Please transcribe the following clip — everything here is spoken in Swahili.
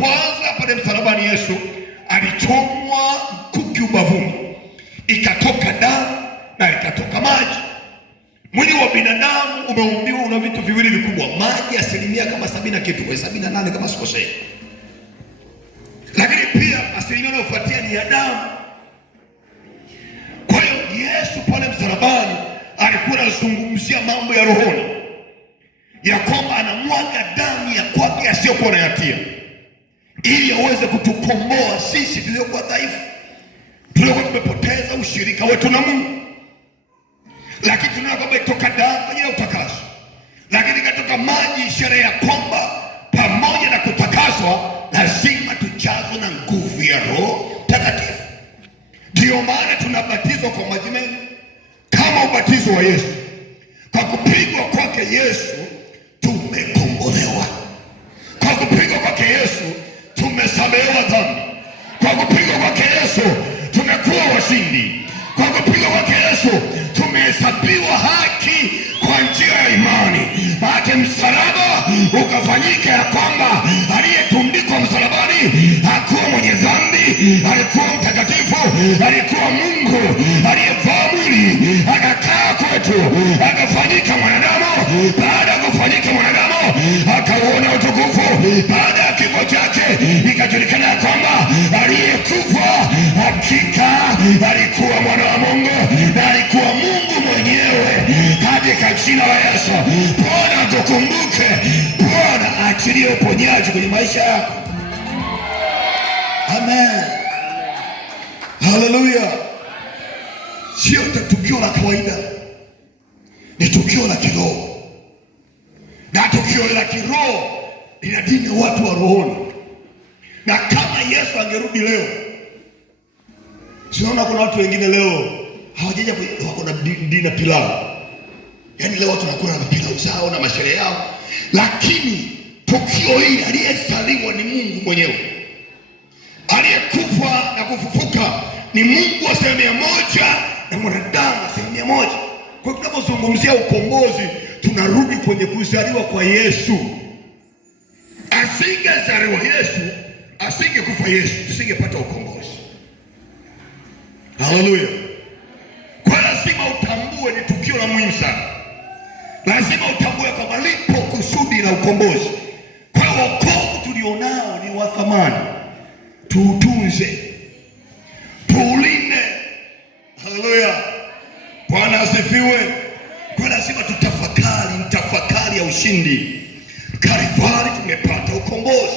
kwanza pale msalabani Yesu alichomwa mkuki ubavuni, ikatoka damu na ikatoka maji. Mwili wa binadamu umeumbiwa una vitu viwili vikubwa, maji asilimia kama 70 na kitu, 78 kama sikosei, lakini pia asilimia inayofuatia ni ya damu. Kwa hiyo Yesu pale msalabani alikuwa anazungumzia mambo ya rohoni, ya kwamba anamwaga damu ya kwake asiyokuwa na hatia, ili aweze kutukomboa sisi tuliokuwa dhaifu, tuliokuwa tumepoteza ushirika wetu na Mungu. Lakini tunaona kwamba itoka damu kwa ajili ya utakaso, lakini katoka maji, ishara ya kwamba pamoja na kutakaswa lazima tujazwe na nguvu ya Roho Mtakatifu. Ndio maana tunabatizwa kwa maji mengi kama ubatizo wa Yesu. Kwa kupigwa kwake Yesu tumekombolewa. Kwa kupigwa kwake Yesu tumesamehewa dhambi. Kwa kupigwa kwake Yesu tumekuwa washindi. Kwa kupigwa kwake Yesu tumehesabiwa haki kwa njia ya imani. Maana msalaba ukafanyika ya kwamba aliyetundikwa msalabani hakuwa mwenye dhambi, alikuwa mtakatifu, alikuwa Mungu aliyevaa mwili akakaa kwetu, akafanyika mwanadamu. Baada ya kufanyika mwanadamu akauona utukufu. Baada ya kifo chake ikajulikana ya kwamba aliyekufa hakika alikuwa mwana wa Mungu na alikuwa Mungu mwenyewe. Katika jina la Yesu, Bwana tukumbuke. Bwana achilie uponyaji kwenye maisha yako. Amen. Haleluya. Sio tukio la kawaida, ni tukio la kiroho, na tukio la kiroho linadini watu wa rohoni. Na kama Yesu angerudi leo, sinaona kuna watu wengine leo hawajaja, wako na dini na pilau. Yaani leo watu wanakula na pilau zao na masherehe yao, lakini tukio hili aliyezaliwa ni Mungu mwenyewe, aliyekufa na kufufuka ni Mungu wa 100% na mwanadamu 100%. Kwa tunapozungumzia ukombozi tunarudi kwenye kuzaliwa kwa Yesu. Asingezaliwa Yesu, asingekufa Yesu, tusingepata ukombozi. Haleluya. Kwa lazima utambue ni tukio la muhimu sana. Lazima utambue kwamba lipo kusudi la ukombozi. Kwa hiyo wokovu tulionao ni wa thamani. Tuutunze, tuulinde. Haleluya. Bwana asifiwe. Kwa lazima tutafakari ya ushindi. Kalvari tumepata ukombozi.